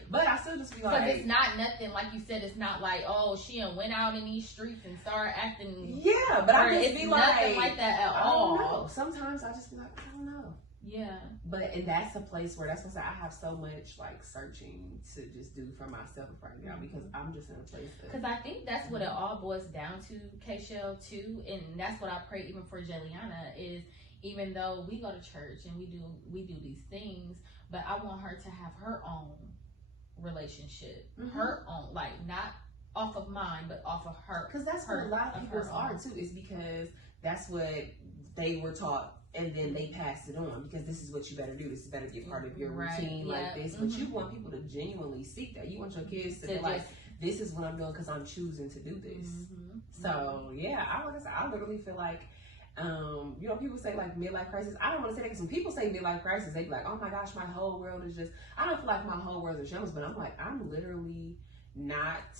But I still just be like... Because it's not nothing, like you said, it's not like, oh, she done went out in these streets and started acting... Yeah, but I just be like... nothing like that at all. I don't know. Sometimes I just be like, I don't know. Yeah. And that's a place where, that's what I say, I have so much, like, searching to just do for myself right now because I'm just in a place that... Because I think that's what it all boils down to, Kachell, too, and that's what I pray even for Jeliana is... Even though we go to church and we do these things, but I want her to have her own relationship, her own, like, not off of mine, but off of her. Because that's what a lot of people are too. Is because that's what they were taught, and then they pass it on because this is what you better do. This is better get part of your routine like this. But you want people to genuinely seek that. You want your kids to be like, this is what I'm doing because I'm choosing to do this. So yeah, I literally feel like. You know, people say like midlife crisis. I don't want to say that because when people say midlife crisis, they be like, oh my gosh, my whole world is just, I don't feel like my whole world is shambles, but I'm like, I'm literally not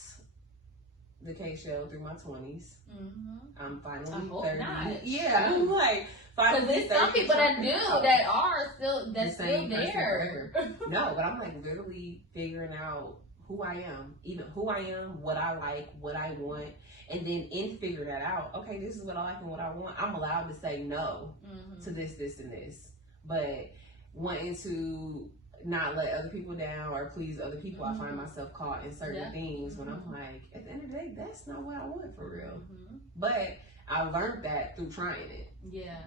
the Kachell through my 20s. I'm finally 30. Not. Yeah, I'm like, finally 30. Because there's some people that do, that are still, that's still there. No, but I'm like literally figuring out who I am, even who I am, what I like, what I want. And then in figure that out, okay, this is what I like and what I want. I'm allowed to say no to this, and this. But wanting to not let other people down or please other people, I find myself caught in certain things when I'm like, at the end of the day, that's not what I want for real. But I learned that through trying it. Yeah.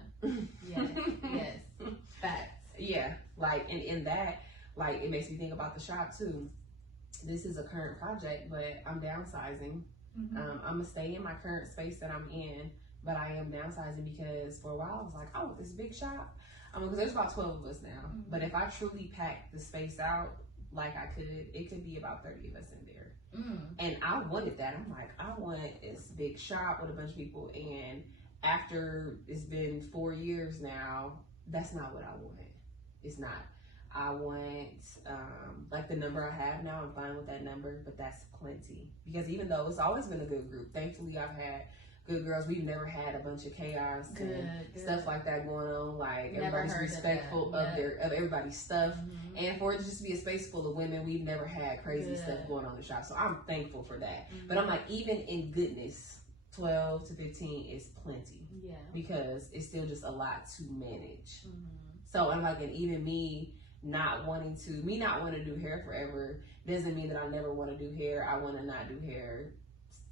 Yes. Facts. Yeah. Like, and in that, like, it makes me think about the shop too. This is a current project, but I'm downsizing. I'm gonna stay in my current space that I'm in, but I am downsizing because for a while I was like, oh, this big shop. Because there's about 12 of us now. But if I truly pack the space out like I could, it could be about 30 of us in there. And I wanted that. I'm like, I want this big shop with a bunch of people. And after it's been 4 years now, that's not what I wanted. It's not. I want, like the number I have now, I'm fine with that number, but that's plenty. Because even though it's always been a good group, thankfully I've had good girls. We've never had a bunch of chaos and stuff like that going on. Like everybody's respectful of everybody's stuff. And for it to just be a space full of women, we've never had crazy stuff going on in the shop. So I'm thankful for that. But I'm like, even in goodness, 12 to 15 is plenty. Because it's still just a lot to manage. So I'm like, and even me, not wanting to do hair forever doesn't mean that I never want to do hair. I want to not do hair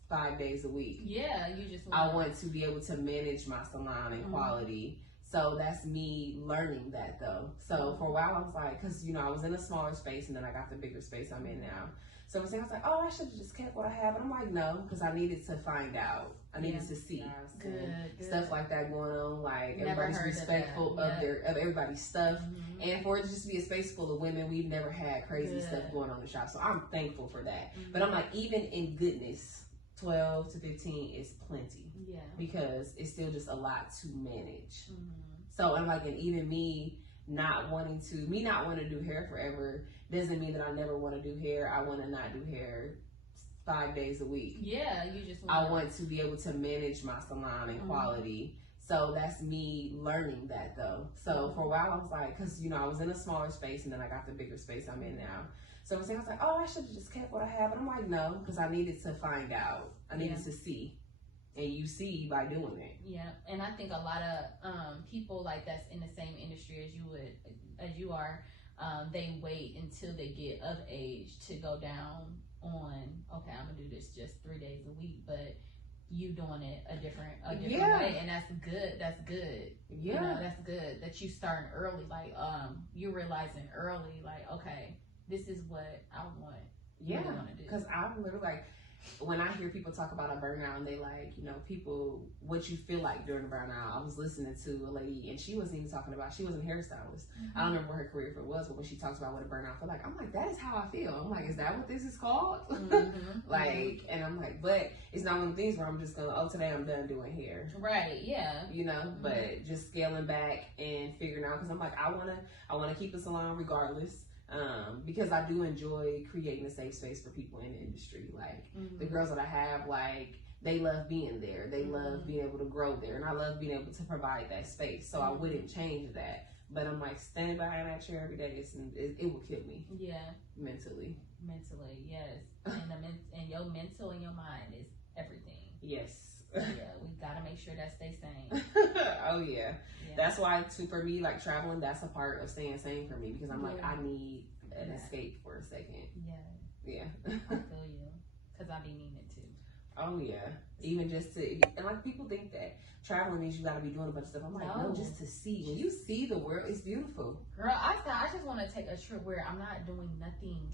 5 days a week. Yeah, you just I want to be able to manage my salon and quality. So that's me learning that though. So for a while I was like, because I was in a smaller space and then I got the bigger space I'm in now. So I was like, oh, I should have just kept what I have. And I'm like, no, because I needed to find out. I needed to see good. Stuff like that going on. Like Never everybody's respectful of everybody's stuff, and for it to just be a space full of women, we've never had crazy stuff going on in the shop. So I'm thankful for that. But I'm like, even in goodness, 12 to 15 is plenty. Yeah. Because it's still just a lot to manage. So I'm like, and even me not wanting to do hair forever doesn't mean that I never want to do hair. I want to not do hair 5 days a week. Yeah, you just I want to be able to manage my salon and quality. So that's me learning that though. So for a while I was like, because I was in a smaller space and then I got the bigger space I'm in now. So I was like, oh, I should have just kept what I have. And I'm like, no, because I needed to find out. I needed to see. And you see by doing it. Yeah, and I think a lot of people like that's in the same industry as you are, they wait until they get of age to go down on, okay, I'm gonna do this just 3 days a week, but you doing it a different way, and that's good. Yeah, that's good that you starting early. Like you realizing early, like, okay, this is what I want. Yeah, because I'm literally like, when I hear people talk about a burnout and they like, people, what you feel like during a burnout. I was listening to a lady and she wasn't even talking about, she wasn't a hairstylist. I don't remember what her career field was, but when she talks about what a burnout feel like, I'm like, that is how I feel. I'm like, is that what this is called? Like, and I'm like, but it's not one of the things where I'm just gonna, oh, today I'm done doing hair. Right, yeah. But just scaling back and figuring out, because I'm like, I wanna keep the salon regardless. Because I do enjoy creating a safe space for people in the industry. Like the girls that I have, like they love being there. They love being able to grow there, and I love being able to provide that space. So I wouldn't change that. But I'm like, standing behind that chair every day, it will kill me. Yeah, mentally, yes. And your mental and your mind is everything. Yes. Yeah, we gotta make sure that stays sane. Oh yeah. That's why too, for me, like traveling, that's a part of staying sane for me, because I'm like, I need an escape for a second. Yeah. I feel you, because I be needing it too. Oh yeah. Even just to, and like people think that traveling means you gotta be doing a bunch of stuff. I'm like, no, just to see. When you see the world, it's beautiful. Girl, I just want to take a trip where I'm not doing nothing.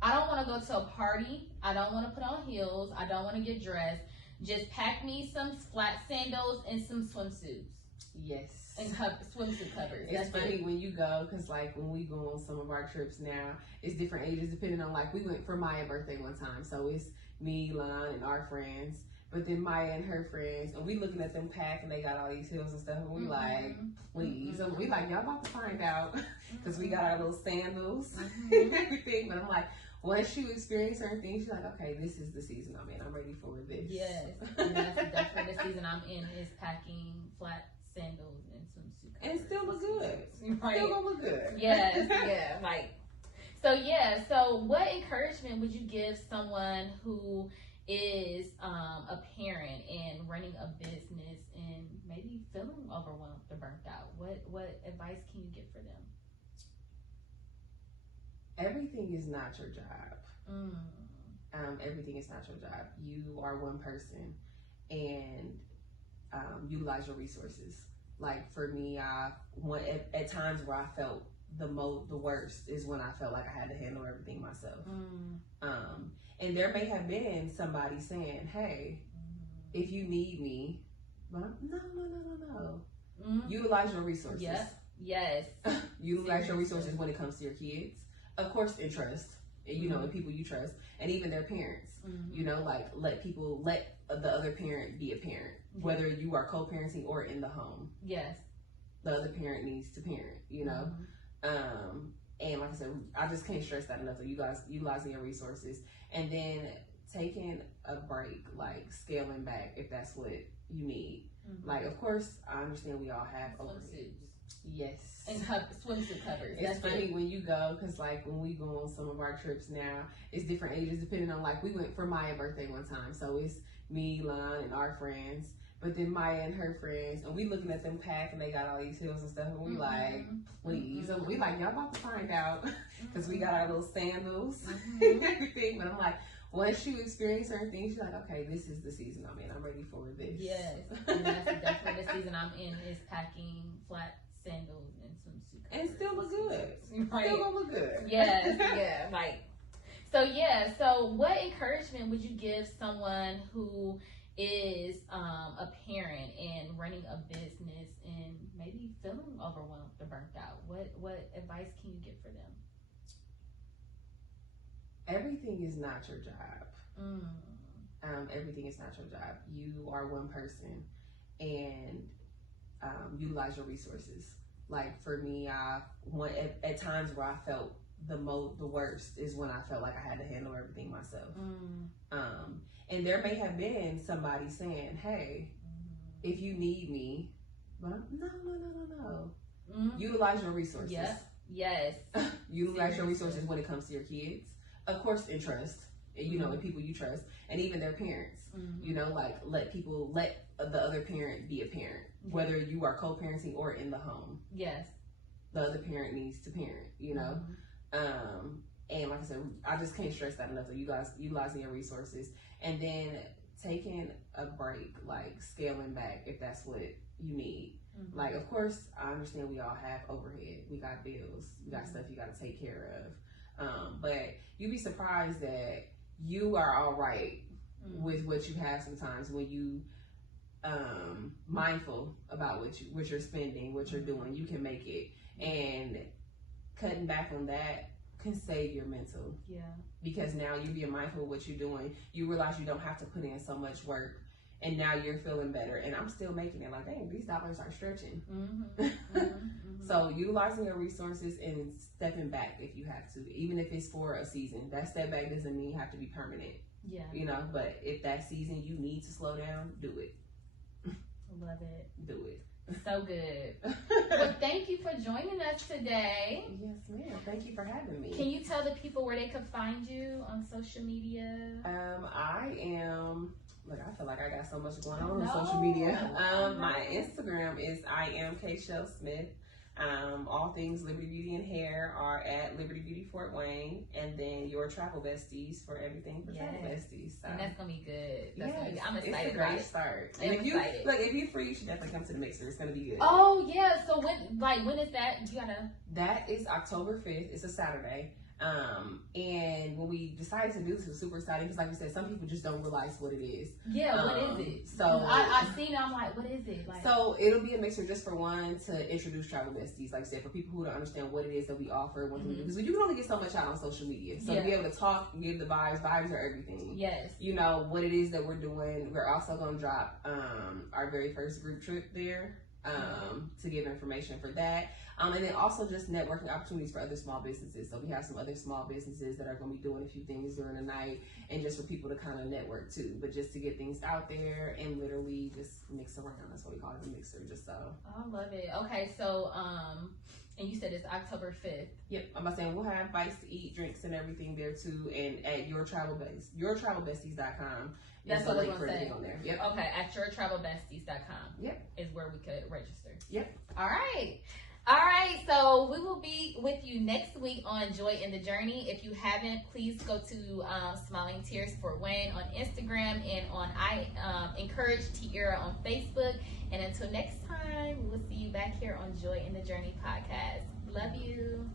I don't want to go to a party. I don't want to put on heels. I don't want to get dressed. Just pack me some flat sandals and some swimsuits. Yes. And swimsuit covers. It's funny when you go, because like when we go on some of our trips now, it's different ages depending on, like we went for Maya's birthday one time. So it's me, Lon, and our friends. But then Maya and her friends, and we looking at them pack, and they got all these heels and stuff, and we like, please. So we like, y'all about to find out, because we got our little sandals and everything. But I'm like, once you experience certain things, you're like, okay, this is the season I'm in. I'm ready for this. Yes, and that's definitely the season I'm in, is packing flat sandals and swimsuit covers. And still look good. Right. Still gonna look good. Yes, yeah. Like, so what encouragement would you give someone who is a parent and running a business and maybe feeling overwhelmed or burnt out? What advice can you give for them? Everything is not your job. Everything is not your job. You are one person, and utilize your resources. Like for me, at times where I felt the worst is when I felt like I had to handle everything myself. And there may have been somebody saying, "Hey, if you need me," but no. Utilize your resources. Yes. Utilize your resources when it comes to your kids. Of course, and trust, and people you trust, and even their parents. Like let the other parent be a parent, whether you are co-parenting or in the home. Yes, the other parent needs to parent. And like I said, I just can't stress that enough. So you guys utilizing your resources, and then taking a break, like scaling back if that's what you need. Like, of course, I understand we all have swimsuits. Yes. And swimsuit covers. It's funny when you go, because like when we go on some of our trips now, it's different ages depending on, like we went for Maya's birthday one time. So it's me, Lon, and our friends. But then Maya and her friends, and we looking at them pack, and they got all these heels and stuff, and we like, please. So we like, y'all about to find out, because we got our little sandals and everything. But I'm like, once you experience certain things, you're like, okay, this is the season I'm in. I'm ready for this. Yes, and that's definitely the season I'm in, is packing flat sandals and swimsuit. And still look good. Right. Still gonna look good. Yes, yeah, like. So what encouragement would you give someone who is a parent and running a business and maybe feeling overwhelmed or burnt out? What advice can you give for them? Everything is not your job. Everything is not your job. You are one person, and utilize your resources. Like for me, at times where I felt the worst is when I felt like I had to handle everything myself. And there may have been somebody saying, hey, if you need me, but no. Utilize your resources. Yes. Utilize your resources when it comes to your kids. Of course, in trust, you know, and people you trust, and even their parents. You know, like let the other parent be a parent, whether you are co-parenting or in the home. Yes. The other parent needs to parent, you know. And like I said, I just can't stress that enough. So you guys utilizing your resources, and then taking a break, like scaling back if that's what you need. Like, of course, I understand we all have overhead. We got bills. We got stuff you got to take care of. But you'd be surprised that you are all right with what you have sometimes when you mindful about what you're spending, what you're doing. You can make it, and cutting back on that can save your mental. Yeah. Because now you're being mindful of what you're doing. You realize you don't have to put in so much work, and now you're feeling better. And I'm still making it. Like, dang, these dollars are stretching. So utilizing your resources and stepping back if you have to, even if it's for a season. That step back doesn't mean you have to be permanent. Yeah. You know, but if that season you need to slow down, do it. Love it. Do it. So good. Well, thank you for joining us today. Yes, ma'am. Thank you for having me. Can you tell the people where they can find you on social media? I am. Look, I feel like I got so much going on social media. My Instagram is I am Kachell Smith. All things Liberty Beauty and Hair are at Liberty Beauty Fort Wayne, and then your travel besties for everything for travel besties. So. And that's gonna be good. I'm excited. It's a great start. And if you're free, you should definitely come to the mixer. It's gonna be good. Oh yeah. So when is that? You gotta. That is October 5th. It's a Saturday. And when we decided to do this, it was super exciting because, like you said, some people just don't realize what it is. Yeah, what is it? So I seen it. I'm like, what is it? Like, so it'll be a mixture just for one to introduce travel besties, like I said, for people who don't understand what it is that we offer, what we do, because you can only get so much out on social media. So to be able to talk, give the vibes are everything. Yes. You know what it is that we're doing. We're also going to drop our very first group trip there. To give information for that. And then also just networking opportunities for other small businesses. So we have some other small businesses that are going to be doing a few things during the night, and just for people to kind of network too, but just to get things out there and literally just mix around. That's what we call it, a mixer, just so. I love it. Okay, so, and you said it's October 5th. Yep, I'm about saying we'll have bites to eat, drinks and everything there too, and at yourtravelbesties.com. That's what I was going to say. On there. Yep. Okay, at yourtravelbesties.com. Yep. Is where we could register. Yep. All right, so we will be with you next week on Joy in the Journey. If you haven't, please go to Smiling Tears Fort Wayne on Instagram, and on I Encourage Tierra on Facebook. And until next time, we will see you back here on Joy in the Journey podcast. Love you.